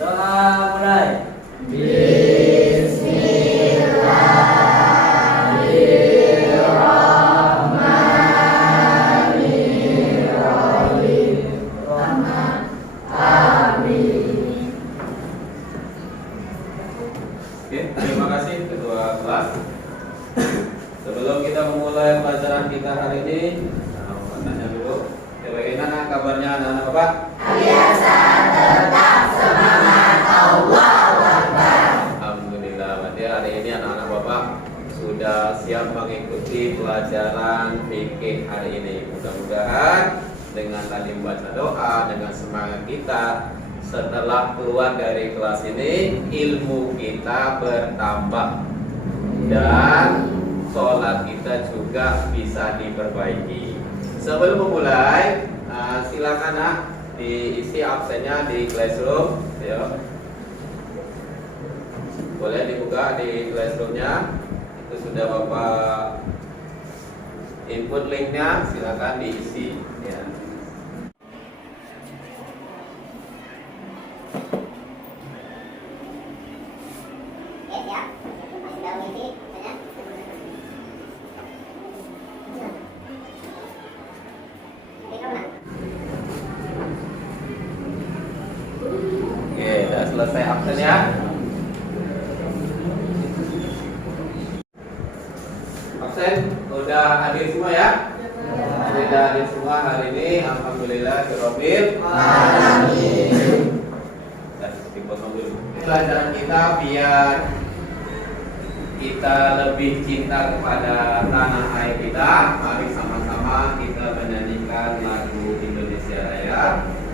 Doa mulai. Oke, terima kasih kedua kelas. Sebelum kita memulai pelajaran kita hari ini, mau tanya dulu, bagaimana kabarnya anak-anak Bapak? Biasa tetap semangat, Allahu Akbar. Alhamdulillah, berarti hari ini anak-anak Bapak sudah siap mengikuti pelajaran fikih hari ini. Mudah-mudahan dengan tadi membaca doa, dengan semangat kita, setelah keluar dari kelas ini ilmu kita bertambah dan sholat kita juga bisa diperbaiki. Sebelum memulai, silakan nak diisi absennya di classroom, ya. Boleh dibuka di classroomnya. Itu sudah Bapak input linknya, silakan diisi, ya. Oke, sudah selesai absen ya. Absen udah hadir semua ya? Sudah hadir semua hari ini. Alhamdulillah Rabbil Alamin. Dipotong dulu. Pelajaran kita biar kita lebih cinta kepada tanah air kita. Mari sama-sama kita menyanyikan lagu Indonesia Raya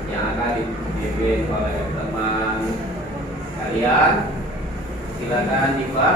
yang akan dipimpin oleh teman kalian. Silakan Diva.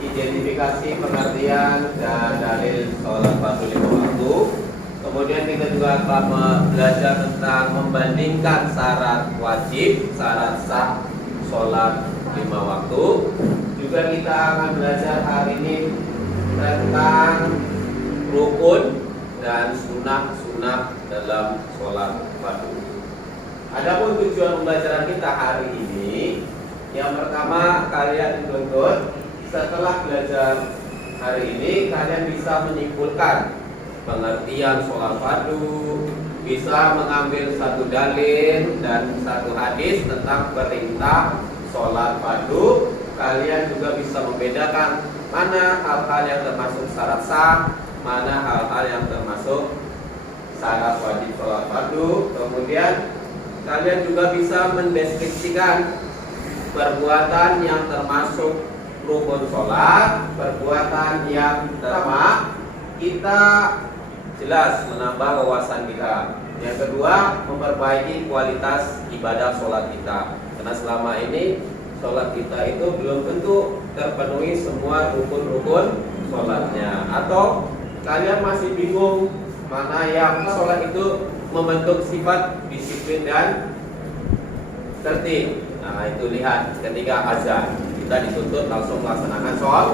Identifikasi pengertian dan dalil sholat fardu 5 waktu. Kemudian kita juga akan belajar tentang membandingkan syarat wajib, syarat sah sholat 5 waktu. Juga kita akan belajar hari ini tentang rukun dan sunnah-sunnah dalam sholat fardu. Adapun tujuan pembelajaran kita hari ini, yang pertama kalian dituntut setelah belajar hari ini kalian bisa menyimpulkan pengertian sholat fardu, bisa mengambil satu dalil dan satu hadis tentang perintah sholat fardu. Kalian juga bisa membedakan mana hal-hal yang termasuk syarat sah, mana hal-hal yang termasuk syarat wajib sholat fardu. Kemudian kalian juga bisa mendeskripsikan perbuatan yang termasuk rukun sholat, perbuatan yang pertama kita jelas menambah wawasan kita. Yang kedua, memperbaiki kualitas ibadah sholat kita. Karena selama ini sholat kita itu belum tentu terpenuhi semua rukun-rukun sholatnya. Atau kalian masih bingung mana yang sholat itu membentuk sifat disiplin dan tertib. Nah itu lihat ketika azan kita dituntut langsung melaksanakan sholat.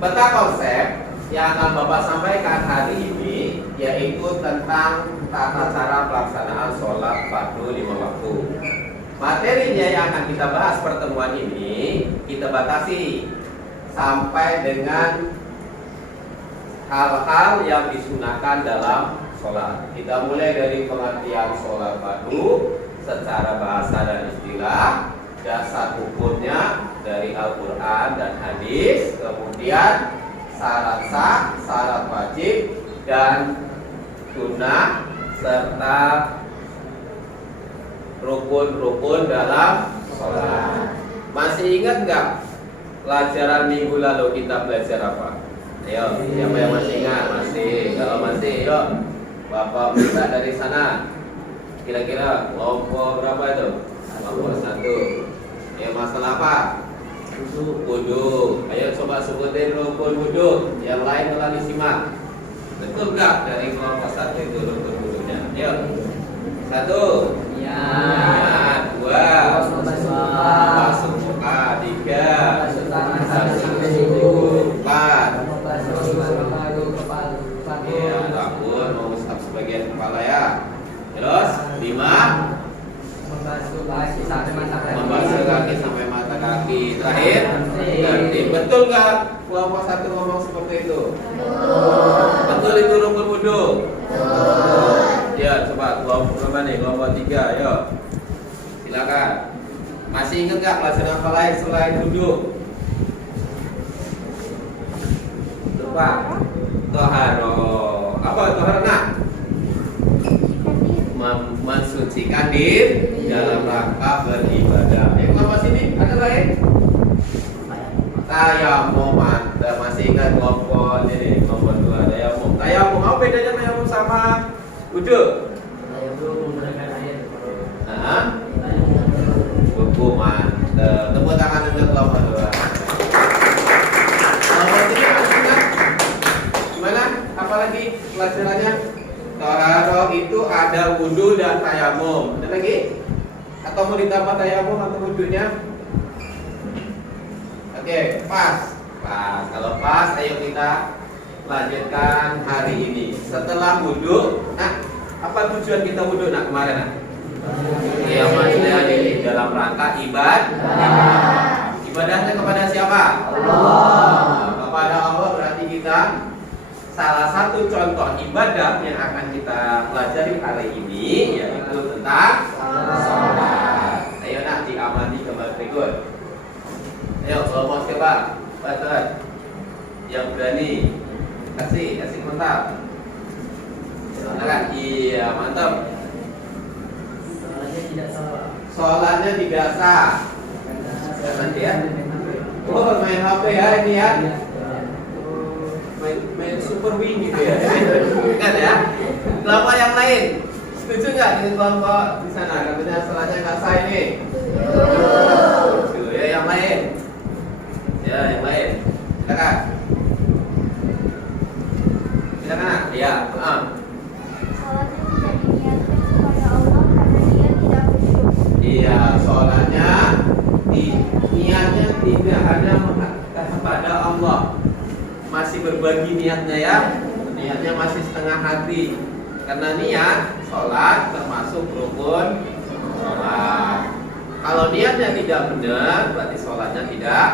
Peta konsep yang akan Bapak sampaikan hari ini yaitu tentang tata cara pelaksanaan sholat fardu 5 waktu. Materinya yang akan kita bahas pertemuan ini kita batasi sampai dengan hal-hal yang disunahkan dalam sholat. Kita mulai dari pengertian sholat fardu secara bahasa dan istilah, dasar hukumnya dari Al-Quran dan hadis, kemudian syarat sah, syarat wajib, dan sunnah serta rukun-rukun dalam sholat. Masih ingat nggak pelajaran minggu lalu kita belajar apa? Ayo, siapa yang masih ingat? Masih. Kalau masih, yuk Bapak minta dari sana. Kira-kira kelompok berapa itu? Kelompok 1. Ya, masalah apa? Wudu. Ayo coba sebutin rukun wudu. Yang lain telah disimak. Betul nggak dari kelompok 1 itu rukun wudunya? Ayo. 1. Ya. 2. Basuh muka. 3. Basuh kuku. 4. Ya, takut mau usap sebagian kepala ya. Terus 5. Membasuh kaki sampai mata kaki. Terakhir ganti. Betul nggak kelompok 1 ngomong seperti itu? Betul itu rukun wudu. Ya, coba kelompok berapa nih? Kelompok 3, ayo. Silakan. Masih ingat nggak pelajaran apa lain selain wudu? Lupa. Toharoh. Apa toharoh nak? Mensucikan diri dalam rangka beribadah. Yang kelompok sini ada lain? Tayamum. Masih ingat kelompok ini? Kelompok 2 tayamum. Tayamum apa bedanya tayamum sama wudu? Hukuman. Tepuk tangan untuk kelompok 2. Kelompok 3 masih ingat? Gimana? Apalagi pelajarannya? Toharoh itu ada wudu dan tayamum. Ada lagi? Atau mau ditambah tayamum atau wudunya? Oke, pas. Pas. Kalau pas, ayo kita lanjutkan hari ini. Setelah wudu, nah, apa tujuan kita wudu nak kemarin? Nak? Iya, maksudnya ini dalam rangka ibadah. Ibadahnya kepada siapa? Allah. Kepada Allah berarti kita salah satu contoh ibadah yang akan kita pelajari hari ini yaitu tentang sholat. Ayo nak diamati gambar berikut. Ayo kelompok siapa? Betul. Yang berani. Kasih mantap. Silakan. Iya, mantap. Sholatnya tidak sah. Nanti ya. Oh, main HP ya ini ya. Main super wing gitu ya. Kan ya? Kelompok yang lain setuju nggak dengan kelompok di sana? Katanya sholatnya nggak sah ini. Setuju. Ya yang lain. Ya yang lain. Silakan. Silakan. Ya. Sholatnya tidak diniatkan kepada Allah karena dia tidak khusyuk. Iya, sholatnya niatnya tidak ada kepada Allah. Masih berbagi niatnya ya. Niatnya masih setengah hati. Karena niat sholat termasuk rukun sholat. Kalau niatnya tidak benar, berarti sholatnya tidak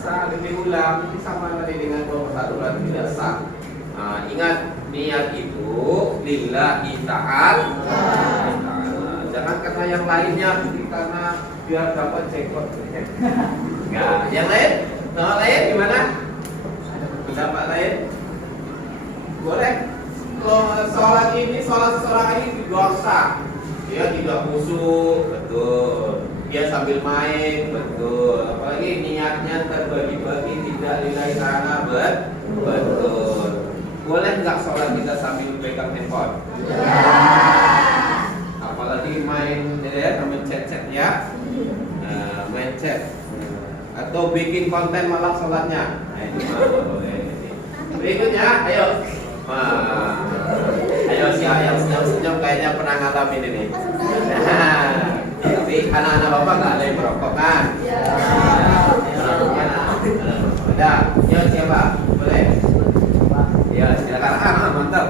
sah. Diulang, ini sama tadi dengan kelompok 1 berarti tidak sah. Nah, ingat niat itu lillahi ta'ala. Jangan karena yang lainnya, karena biar dapat jackpot. Nah, yang lain? Yang lain gimana? Pendapat lain? Boleh. Kalau sholat ini, sholat seseorang ini dosa. Dia tidak khusyuk, betul. Dia sambil main, betul. Apalagi niatnya terbagi-bagi tidak lillahi ta'ala, betul. Boleh nggak sholat kita sambil pegang handphone? Apalagi main ya, main chat ya, main chat. Atau bikin konten malam sholatnya. Nah, ini boleh. Berikutnya, ayo. Ayo siapa yang senyum-senyum kayaknya pernah ngalamin ini. Tapi anak-anak bapak nggak ada yang merokok kan? Udah, ya siapa? Boleh? Ya silakan. Mantap.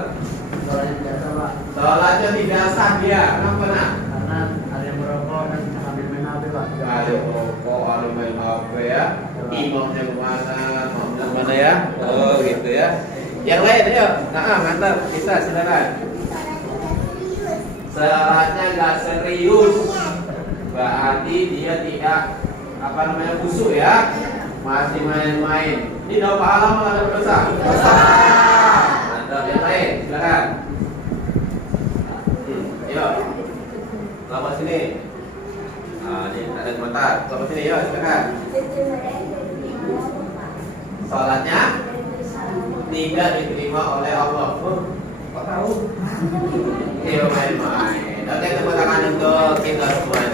Sholatnya tidak sah dia. Kenapa nak? Karena ada yang merokok dan sambil main HP Pak. Ada merokok, ada main HP ya. Imamnya kemana ya? Oh gitu ya. Yang lain ayo. Mantap. Kita silakan. Sholatnya nggak serius. Berarti dia tidak khusyuk ya. Masih main-main. Ini dapat pahala malah dapat dosa. Mantap, yang lain silakan. Ayo. Lama sini. Ini ada komentar. Lama sini, yuk silakan. Salatnya tidak diterima oleh Allah. Kok tahu? Main-main. Oke, tepuk tangan untuk kita semua.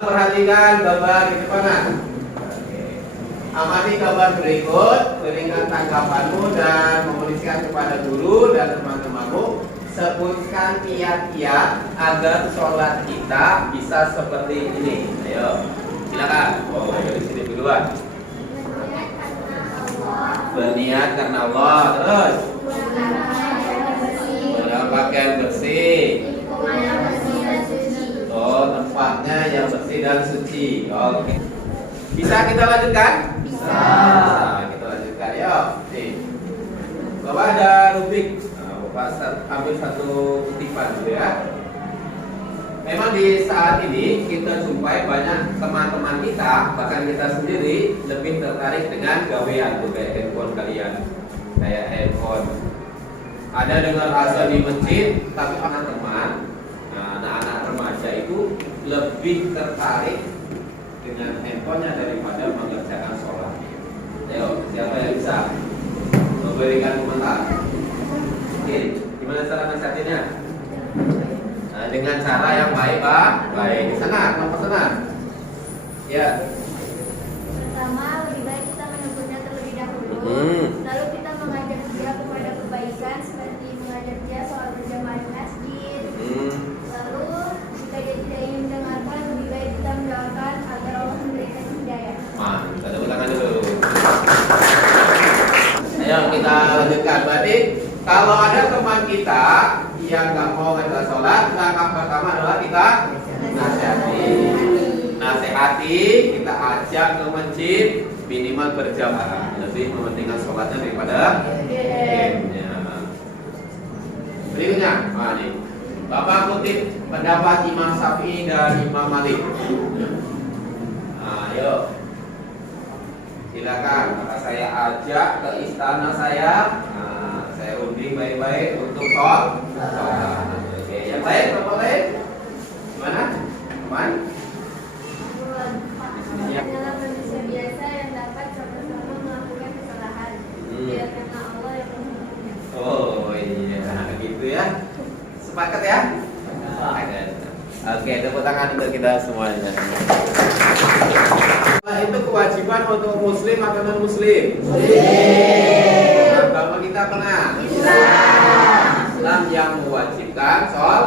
Perhatikan gambar di depan. Amati gambar berikut, berikan tanggapanmu dan menuliskan kepada guru dan teman-temanmu. Sebutkan kiat-kiat agar sholat kita bisa seperti ini. Ayo, silakan. Oh, dari sini duluan. Berniat karena Allah, terus pakaian bersih. Oh, tempatnya yang bersih dan suci. Oke. Bisa kita lanjutkan? Bisa. Kita lanjutkan. Yuk. Nih. Bapak ada rubrik. Bapak ambil satu kutipan dulu ya. Memang di saat ini kita jumpai banyak teman-teman kita, bahkan kita sendiri lebih tertarik dengan gawean kayak handphone kalian, kayak handphone. Ada dengar azan di masjid, tapi teman-teman, anak-anak remaja itu lebih tertarik dengan handphonenya daripada mengerjakan sholat. Ayo, siapa yang bisa memberikan komentar? Oke, gimana cara nasihatinya? Dengan cara yang baik, Pak. Baik. Di sana, nomor sana. Ya. Pertama, lebih baik kita menegurnya terlebih dahulu. Lalu kita mengajak dia kepada kebaikan seperti mengajak dia sholat berjamaah di masjid. Lalu jika dia tidak ingin mendengarkan, lebih baik kita mendoakan agar Allah memberikan hidayah. Kita tepuk tangan dulu. Ayo kita lanjutkan. Berarti kalau ada teman kita yang nggak mau ngajak sholat, langkah pertama adalah kita nasihati, kita ajak ke masjid, minimal berjamaah. Lebih mementingkan sholatnya daripada gamenya. Berikutnya, nih Bapak kutip pendapat Imam Syafi'i dan Imam Malik. Ayo, silakan. Maka saya ajak ke istana saya. Saya undi baik-baik untuk sholat. Oke, yang lain, apa lain? Gimana? Aman? Adalah manusia biasa yang dapat sama-sama melakukan kesalahan. Biar karena Allah yang menghukumnya. Oh iya, gitu ya. Sepakat ya? Sepakat. Oke, tepuk tangan untuk kita semuanya. Itu kewajiban untuk muslim atau non muslim? Agama kita apa? Islam yang mewajibkan sholat.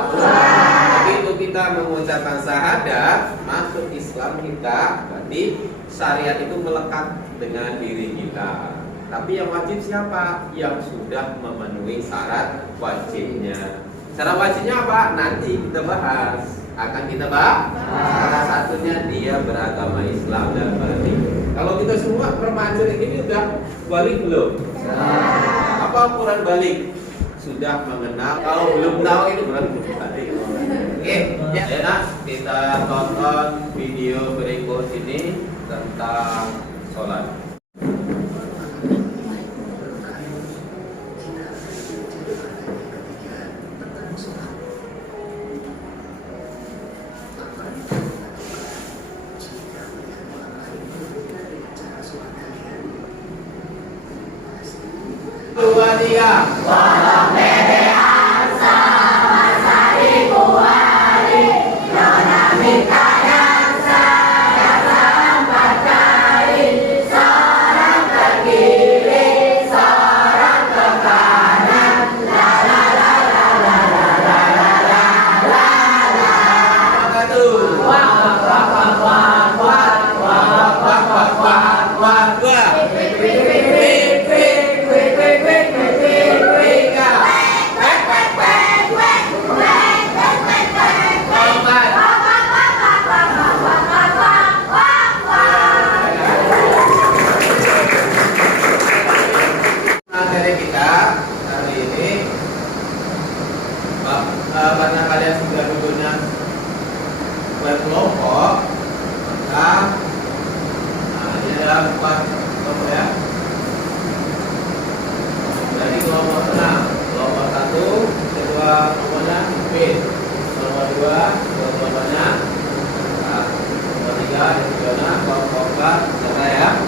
Begitu kita mengucapkan syahadat, masuk Islam kita, berarti syariat itu melekat dengan diri kita. Tapi yang wajib siapa? Yang sudah memenuhi syarat wajibnya. Syarat wajibnya apa? Nanti kita bahas. Akan kita bahas. Salah satunya dia beragama Islam dan balik. Kalau kita semua remaja ini udah balik belum? Apa ukuran balik? Sudah mengenal. Kalau belum tahu itu berarti belum balik. Oke, ya nak kita tonton video berikut ini tentang sholat. Dia Pak, selesai ya.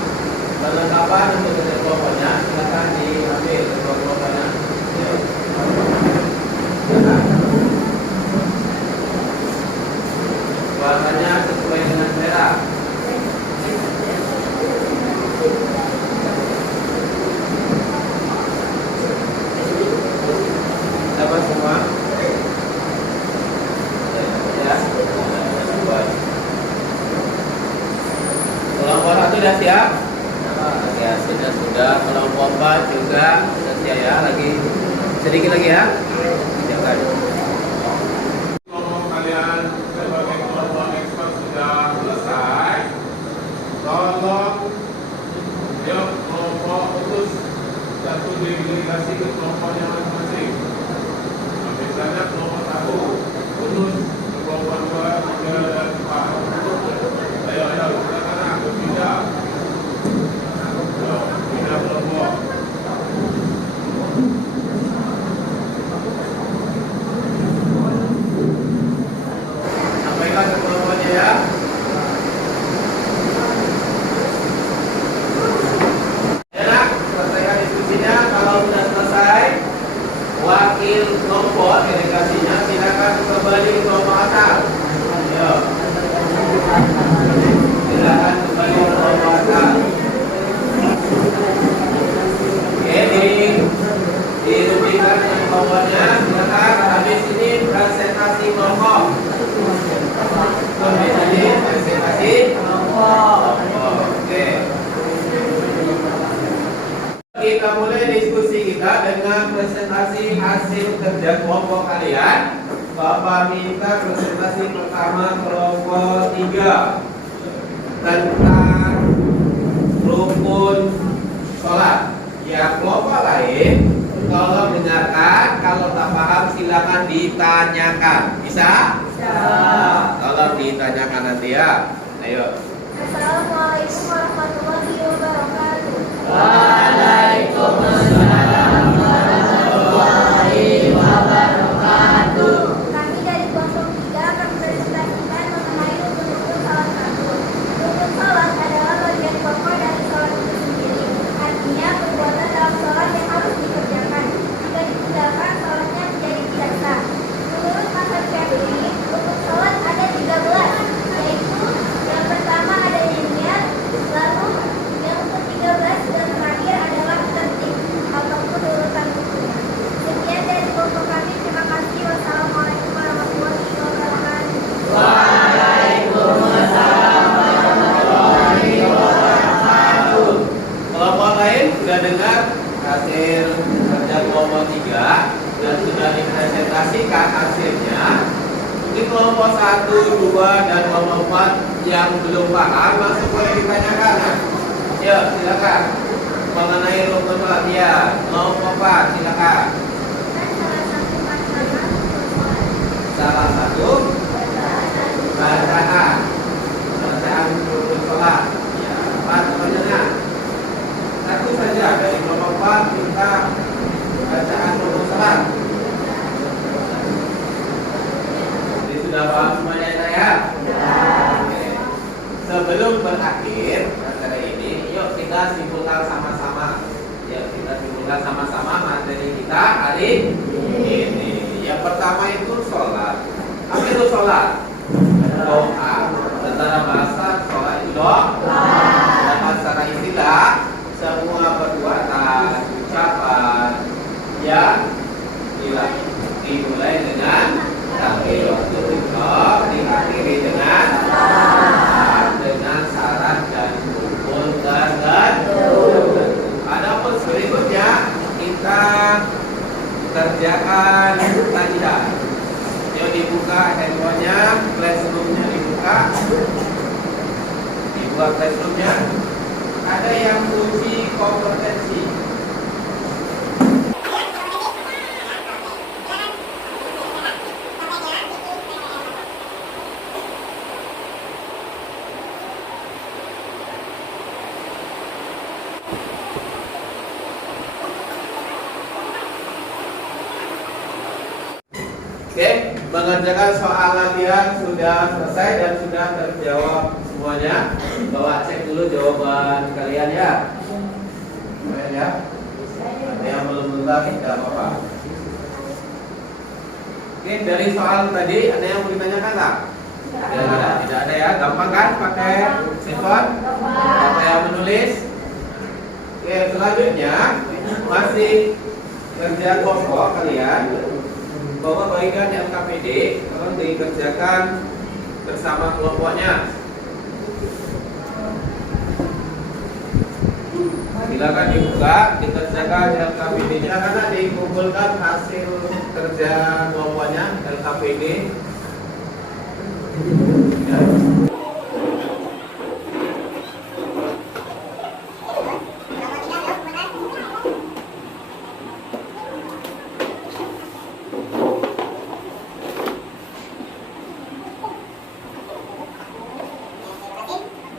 Perlengkapan untuk kelompoknya silakan diambil kelompoknya. Ya. Warnanya sesuai dengan selera. Dapat semua? Ya. Kelompok 1 sudah siap? Ya, sudah. Kelompok 4 juga sudah siap ya. Lagi sedikit lagi ya. Siapkan. Kelompok kalian sebagai kelompok ekspert sudah selesai. Tolong, yuk kelompok utus satu delegasi ke kelompoknya masing-masing. Misalnya kelompok 1 utus ke kelompok 2, 3, dan 4. Ayo, silakan berpindah. Pindah kelompok. Sampaikan ke kelompoknya ya. Enak, selesaikan diskusinya. Kalau sudah selesai, wakil kelompok delegasinya silakan kembali ke kelompok asal. Ayo. Silakan kembali ke kelompok asal. Oke, dirubikan dengan kelompoknya. Silakan. Habis ini presentasi kelompok. Habis ini presentasi kelompok. Oke. Kita mulai diskusi kita dengan presentasi hasil kerja kelompok kalian. Bapak minta presentasi pertama kelompok 3 tentang rukun sholat. Ya, kelompok lain tolong dengarkan. Kalau tak paham silakan ditanyakan. Bisa? Tolong ditanyakan nanti ya. Ayo. Assalamualaikum warahmatullahi wabarakatuh. Waalaikumsalam warahmatullahi wabarakatuh. Kami dari kelompok 3 akan mempresentasikan mengenai rukun-rukun salat satu. Rukun salat adalah bagian pokok dari salat itu sendiri. Artinya perbuatan dalam salat yang harus dikerjakan. Jika ditinggalkan, salatnya menjadi tidak sah. Menurut mazhab Syafi'i, rukun salat ada 13, yaitu yang pertama adanya niat, lalu yang ke-13 dan terakhir adalah tertib ataupun urutan rukunnya. Sekian dari kelompok kami. Terima kasih. Wassalamualaikum warahmatullahi wabarakatuh. Waalaikumsalam warahmatullahi wabarakatuh. Kelompok lain sudah dengar hasil kerja kelompok 3 dan sudah dipresentasikan hasilnya. Ini kelompok 1, 2, dan kelompok 4 yang belum paham langsung boleh ditanyakan. Ya, silakan. Mengenai rukun sholat ya. Kelompok 4 silakan. Salah satu bacaan rukun sholat. Ya, 4 pertanyaan. Satu saja dari kelompok 4 minta bacaan rukun sholat. Jadi sudah paham semuanya saya? Oke. Sebelum berakhir acara ini, yuk kita simpulkan sama-sama. Yuk kita simpulkan sama-sama materi kita hari ini. Yang pertama itu sholat. Apa itu sholat? Doa. Secara bahasa sholat itu doa. Dan secara istilah semua perbuatan, ucapan yang dimulai dengan takbiratul ihram, diakhiri dengan syarat dan rukun tertentu. Adapun berikutnya kita kerjakan tajidah. Yuk dibuka handphonenya, classroomnya dibuka. Dibuka classroomnya. Ada yang uji kompetensi. Oke, mengerjakan soal latihan sudah selesai dan sudah terjawab semua. semuanya? Bawa cek dulu jawaban kalian ya. Kalian ya. Ada yang belum tuntas tidak apa-apa. Oke, dari soal tadi ada yang mau ditanyakan nggak? Tidak ada ya. Gampang kan pakai sifat? Apa yang menulis? Oke, selanjutnya masih kerja kelompok kalian. Bahwa bagikan LKPD tolong dikerjakan bersama kelompoknya. Silakan dibuka, dikerjakan LKPD-nya karena dikumpulkan hasil kerja kelompoknya LKPD. Ya.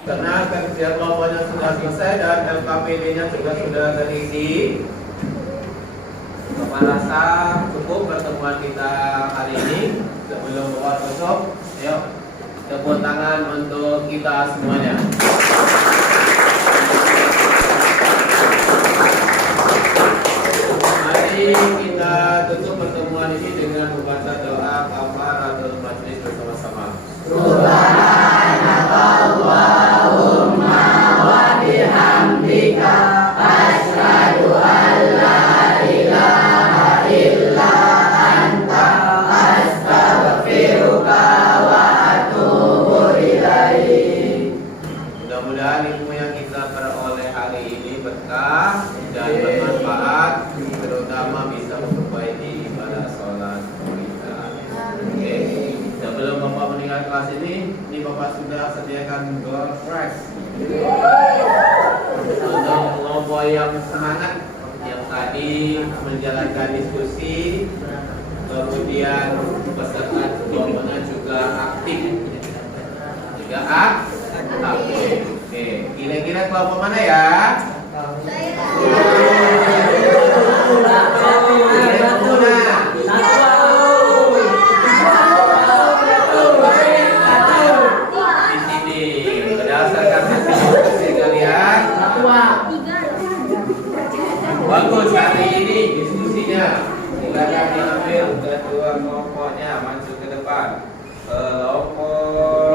Karena kerja kelompoknya sudah selesai dan LKPD-nya juga sudah terisi, Bapak rasa cukup pertemuan kita hari ini. Sebelum Bapak tutup, yuk tepuk tangan untuk kita semuanya. Mari kita tutup pertemuan ini dengan membaca doa kafaratul majlis bersama-sama. Subhanakallahumma wa bihamdika asyhadu an la ilaha illa anta astaghfiruka wa atubu ilaik. Mudah-mudahan ilmu yang kita peroleh hari ini berkah dan bermanfaat, terutama bisa memperbaiki ibadah sholat kita. Oke, sebelum Bapak meninggal kelas ini Bapak sudah sediakan door prize untuk kelompok yang semangat, yang tadi menjalankan diskusi, kemudian peserta kelompoknya juga aktif, juga aktif. Oke, kira-kira kelompok mana ya? Bagus, hari ini diskusinya. Silakan diambil kedua kelompoknya maju ke depan. Kelompok